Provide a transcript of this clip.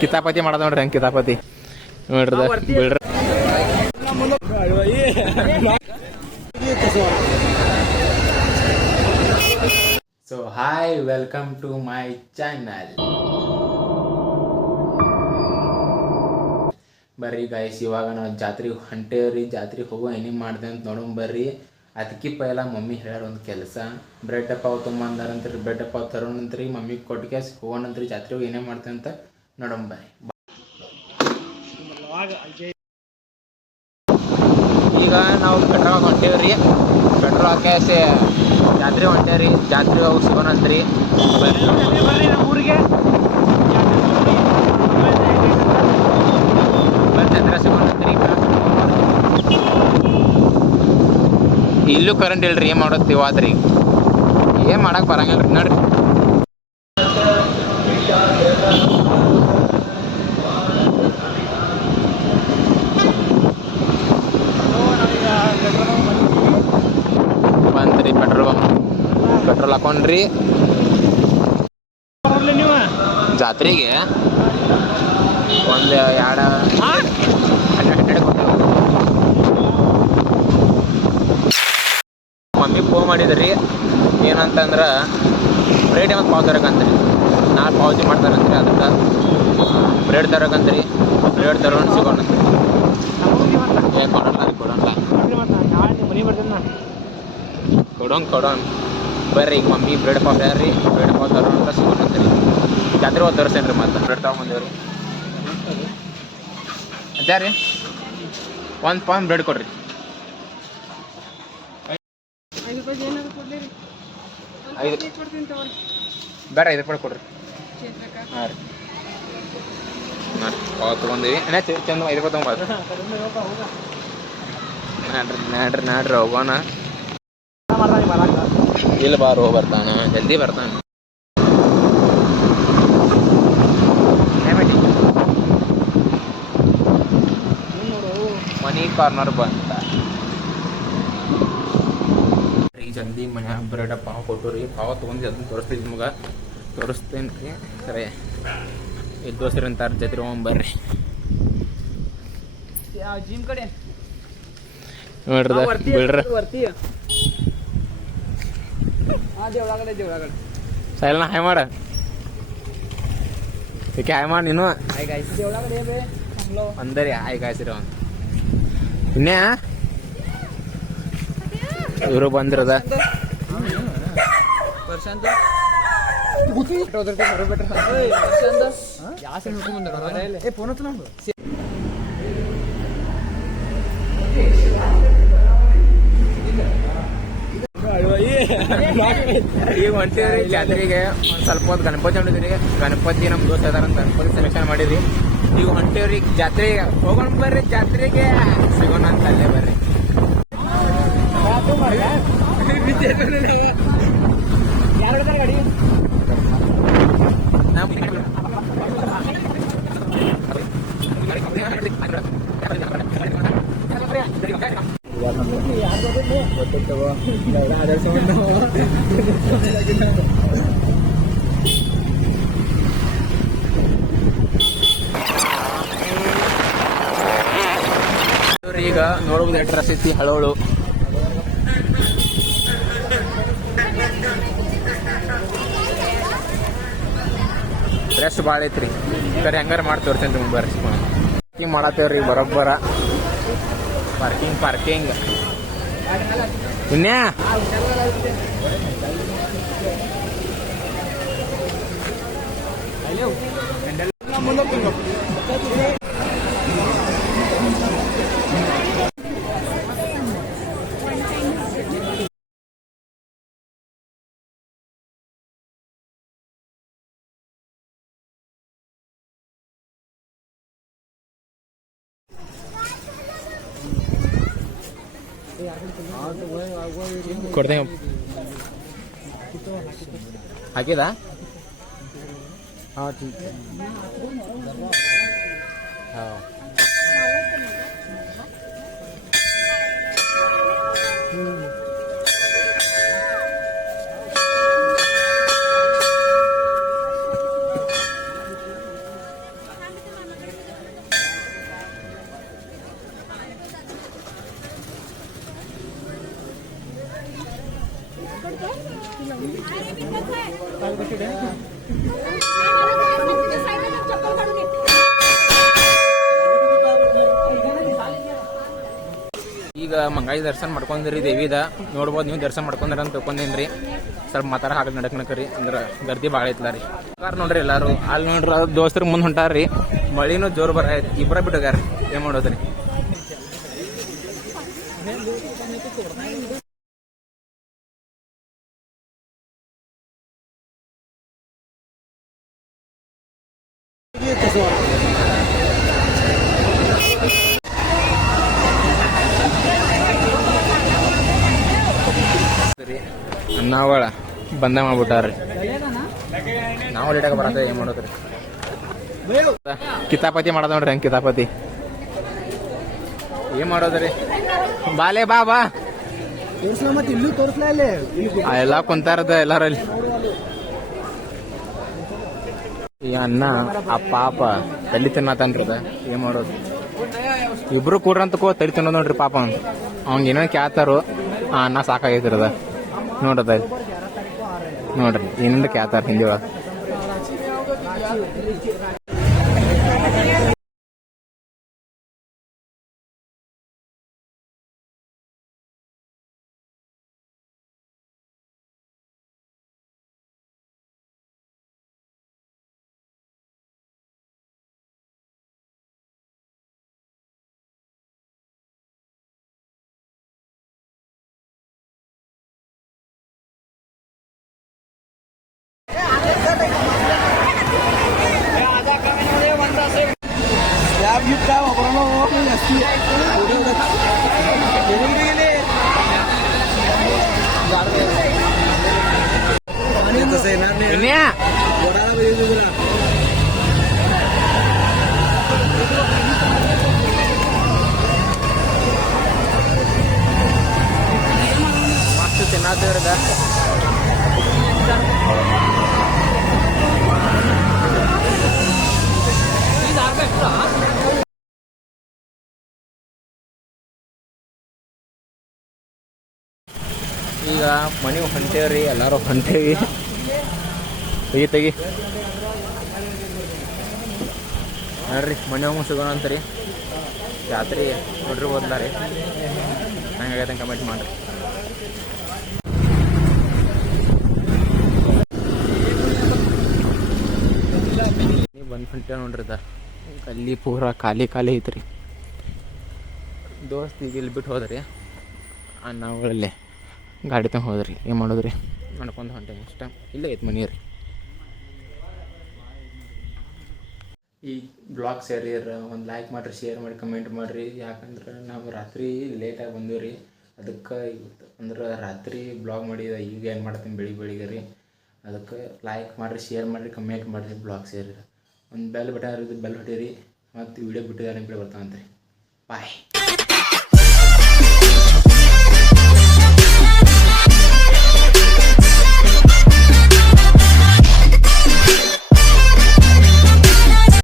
ಕಿತಾಪತಿ ಮಾಡದ ನೋಡ್ರಿ ಹೆಂಗ್ ಕಿತಾಪತಿ ನೋಡ್ರದ ಬಿಡ್ರ. So hi, welcome to my channel. ಬರ್ರಿ ಗೈಸ್, ಇವಾಗ ನಾವು ಜಾತ್ರೆಗೆ ಹೊಂಟೇವ್ರಿ. ಜಾತ್ರೆಗೆ ಹೋಗೋ ಏನೇನು ಮಾಡಿದೆ ಅಂತ ನೋಡೋಣ ಬರ್ರಿ. ಅದಕ್ಕೆ ಪೈಲ ಮಮ್ಮಿ ಹೇಳ್ಯಾರ ಒಂದು ಕೆಲಸ, ಬ್ರೆಡ್ ಪಾವ್ ತೊಗೊಂಬಂದಾರಂತ್ರಿ. ಬ್ರೆಡ್ ಪಾವ್ ತರೋಣಂತ್ರಿ, ಮಮ್ಮಿಗೆ ಕೊಟ್ಟಿಗೆ ಹೋಗೋಣಂತ್ರಿ. ಜಾತ್ರೆಗೆ ಏನೇನು ಮಾಡ್ತೇವೆ ಅಂತ ನೋಡೋಣ ಬರ್ರಿ. ಈಗ ನಾವು ಪೆಟ್ರೋಲ್ ಹೊಂಟೇವ್ರಿ. ಪೆಟ್ರೋಲ್ ಹಾಕಿ ಜಾತ್ರೆ ಹೊಂಟೇವ್ರಿ. ಜಾತ್ರೆ ಹೋಗಿ ಸಿಗೋಣಂತ್ರಿ. ಬರ್ರಿ ನಮ್ಮ ಊರಿಗೆ ಜಾತ್ರೆ ಸಿಗೋಣಂತ್ರಿ. ಇಲ್ಲೂ ಕರೆಂಟ್ ಇಲ್ರಿ, ಏನು ಮಾಡೋತ್ತೀವಿ ಆದ್ರಿ ಏನು ಮಾಡಕ್ಕೆ ಬರಂಗಿಲ್ಲ ರೀ. ನೋಡ್ರಿ ಬಂದ್ರಿ ಪೆಟ್ರೋಲ್ ಹಾಕೊಂಡ್ರಿ. ಜಾತ್ರೆಗೆ ಒಂದು ಎರಡು ಮಮ್ಮಿ ಫೋನ್ ಮಾಡಿದ್ರಿ. ಏನಂತಂದ್ರೆ ಬ್ರೆಡ್ ಮತ್ತು ಪಾವ್ ತರಕಂತ್ರಿ. ನಾಳೆ ಪಾವತಿ ಮಾಡ್ತಾರಂತ್ರಿ. ಅದಕ್ಕೆ ಬ್ರೆಡ್ ತರಕಂತ್ರಿ. ಬ್ರೆಡ್ ತರೋಣ ಸಿಗೋಣಂತ್ರಿ. ಕೊಡೋಣ ಬರ್ರಿ. ಈಗ ಮಮ್ಮಿ ಬ್ರೆಡ್ ಪಾವ್ ಹೇಳ್ರಿ. ಬ್ರೆಡ್ ಪಾವ್ ತರೋಣ ಅಂತ ಸಿಗೋಣಂತ್ರಿ. ಜಾತ್ರೆ ಹೋಗಿ ತರಿಸ್ತೇನೆ ರೀ. ಮತ್ತೆ ಬ್ರೆಡ್ ತಗೊಂಬಂದೇವ್ರಿ. ಅಜ್ಜ ರೀ, ಒಂದು ಪಾವ್ ಬ್ರೆಡ್ ಕೊಡ್ರಿ. ಬೇಡ, 5 ರೂಪಾಯಿ ಕೊಡ್ರಿ. ಹಾಂ ರೀ, ಪಾವ್ ತೊಗೊಂಡಿವಿ. ಚಂದ 5 ರೂಪಾಯಿ ತೊಗೊಂಬಾರ್ದು. ನಾಡ್ರಿ ಹೋಗೋಣ. ಇಲ್ಲ ಬಾರೋ, ಬರ್ತಾನ ಜಲ್ದಿ ಬರ್ತಾನ. ಮನಿ ಕಾರ್ನರ್ ಬಂತ ರೀ. ಜಲ್ದಿ ಮನ್ಯಾಗ ಬ್ರೆಡ್ ಪಾವ್ ಕೊಟ್ಟು ರೀ. ಪಾವ್ ತೊಗೊಂಡು ಜಲ್ದಿ ತೋರಿಸ್ತೀವಿ ನಿಮ್ಗೆ. ತೋರಿಸ್ತೇನೆ ರೀ. ಸರಿ, ಇದು ದೋಸ್ತರ ಅಂತಾರೆ. ಜೊತೆ ಹೋಗ್ಬರ್ರಿ. ಜಿಮ್ ಕಡೆ ನೋಡ್ರಿ ಬಿಡ್ರಿ. ಸೈಲನ ಹಾಯ್ ಮಾಡ. ಏಕೆ ಹಾಯ್ ಮಾಡಿ ನೀನು ಅಂದರಿ. ಹಾಯ್ ಕಾಯ್ಸಿರ ಅವನು. ಇನ್ನೇ ಇವರು ಬಂದಿರದ ಈಗ ಹೊಂಟಿದ್ರಿ ಜಾತ್ರೆಗೆ. ಒಂದು ಸ್ವಲ್ಪ ಹೊತ್ತು ಗಣಪತಿ ಹೊಂಟಿದ್ರಿ. ಗಣಪತಿ ನಮ್ಮ ದೋಸ್ತ ಇದಾರಂತ ಗಣಪತಿ ಸೆಲೆಕ್ಷನ್ ಮಾಡಿದ್ರಿ. ಈಗ ಹೊಂಟೇವ್ರಿ ಜಾತ್ರೆಗೆ. ಹೋಗೋಣ ಬರ್ರಿ, ಜಾತ್ರೆಗೆ ಸಿಗೋಣ ಅಂತ ಅಲ್ಲೇ ಬರ್ರಿ. ಈಗ ನೋಡ್ಬೋದು ಎಷ್ಟು ರಸ್ ಐತಿ. ಹಳೋಳು ರೆಸ್ಟ್ ಭಾಳ ಐತ್ರಿ. ಸರಿ, ಹೆಂಗಾರ ಮಾಡಿ ತೋರಿಸ್ತೇನೆ ರೀ. ಬರ್ರಿ ಪಾರ್ಕಿಂಗ್ ಮಾಡತ್ತೇವ್ರಿ ಬರೋಬ್ಬರ. ಪಾರ್ಕಿಂಗ್ ಇನ್ಯಾ ಕೊಡ್ತೇವೆ. ಹಾಕಿದ ಹಾಂ ठीक है हाँ ಮಂಗಾಯಿ ದರ್ಶನ ಮಾಡ್ಕೊಂಡ್ರಿ ದೇವಿದ ನೋಡ್ಬೋದು ನೀವು ದರ್ಶನ ಮಾಡ್ಕೊಂಡ್ರಿ ಅಂತ ತಿಳ್ಕೊಂಡೇನ್ರಿ ಸ್ವಲ್ಪ ಮಾತಾಡ ಹಾಕಿ ನಡಕ್ರಿ ಅಂದ್ರೆ ಗರ್ದಿ ಭಾಳ ಐತ್ಲ ರೀ ನೋಡ್ರಿ ಎಲ್ಲಾರು ಅಲ್ಲಿ ನೋಡ್ರಿ ದೋಸ್ತರ ಮುಂದೆ ಹೊಂಟಾರ್ರಿ ಮಳಿನೂ ಜೋರು ಬರ ಇಬ್ಬರ ಬಿಟ್ಟಗಾರಿ ಏನ್ ಮಾಡೋದ್ರಿ ನಾವಳ ಬಂದ ಮಾಡ್ಬಿಟ್ಟಾರ್ರಿ ನಾವು ಲೇಟಾಗ ಬರತ್ತ ಏನ್ ಮಾಡೋದ್ರಿ ಕಿತಾಪತಿ ಮಾಡದ ನೋಡ್ರಿ ಹೆಂಗ್ ಕಿತಾಪತಿ ಏನ್ ಮಾಡೋದ್ರಿ ಬಾಲೆ ಬಾ ಬಾ ಇಲ್ಲೂ ತೋರಿಸ್ಲಾ ಇಲ್ಲಿ ಎಲ್ಲ ಕುಂತಾರದ ಎಲ್ಲಾರಲ್ಲಿ ಈ ಅನ್ನ ಆ ಪಾಪ ತಲಿ ತಿನ್ನತನ್ರದ ಏನ್ ಮಾಡೋದು ಇಬ್ರು ಕೂಡ್ರಂತ ತಲಿ ತಿನ್ನೋದ್ ನೋಡ್ರಿ ಪಾಪ ಅವಂಗ ಏನೋ ಕ್ಯಾತಾರು ಆ ಅನ್ನ ಸಾಕಾಗೈತಿರದ ನೋಡ್ರದ ನೋಡ್ರಿ ಏನಿಂದ ಕ್ಯಾತಾರ ಹಿಂದಿ ಒಳಗ ಮಸ್ತ್ ತಿನ್ನೋದ್ರದ ಈಗ ಮನೆ ಹೊಂಟೇವ್ರಿ ಎಲ್ಲಾರು ಹೊಂಟೇವಿ ತೆಗಿ ನೋಡ್ರಿ ಮನೆ ಹೋಗಿ ಸಿಗೋಣ ಅಂತಾರಿ ಜಾತ್ರೆ ನೋಡ್ರಿ ಓದ್ಲಾರಿ ಹಂಗಾಗೈತೆ ಕಮೆಂಟ್ ಮಾಡ್ರಿ ನೀವು ಬಂದು ಹೊಂಟೇವ್ ನೋಡ್ರಿ ಅಲ್ಲಿ ಪೂರ ಖಾಲಿ ಐತ್ರಿ ದೋಸ್ತ್ ಈಗ ಇಲ್ಲಿ ಬಿಟ್ಟು ಹೋದ್ರಿ ನಾವುಗಳಲ್ಲೇ ಗಾಡಿ ತಗೊಂಡು ಹೋದ್ರಿ ಏನು ಮಾಡೋದ್ರಿ ನಡ್ಕೊಂಡು ಹೊಂಟೆ ಇಷ್ಟ ಇಲ್ಲೇ ಐತೆ ಮನೆ ರೀ ಈ ಬ್ಲಾಗ್ ಸೇರಿರ ಒಂದು ಲೈಕ್ ಮಾಡಿರಿ ಶೇರ್ ಮಾಡಿ ಕಮೆಂಟ್ ಮಾಡಿರಿ ಯಾಕಂದ್ರೆ ನಾವು ರಾತ್ರಿ ಲೇಟಾಗಿ ಬಂದೀವಿ ರೀ ಅದಕ್ಕೆ ಅಂದ್ರೆ ರಾತ್ರಿ ಬ್ಲಾಗ್ ಮಾಡಿದ ಈಗ ಏನು ಮಾಡ್ತೀನಿ ಬೆಳಿಗ್ಗೆ ರೀ ಅದಕ್ಕೆ ಲೈಕ್ ಮಾಡಿರಿ ಶೇರ್ ಮಾಡಿರಿ ಕಮೆಂಟ್ ಮಾಡಿರಿ ಬ್ಲಾಗ್ ಸೇರಿರ ಒಂದು ಬೆಲ್ ಬಟನ್ ಬೆಲ್ ಹೊಟ್ಟೀರಿ ಮತ್ತು ವಿಡಿಯೋ ಬಿಟ್ಟಿದ್ದಾರೆ ಬರ್ತಾವಂತೆ ಬಾಯ್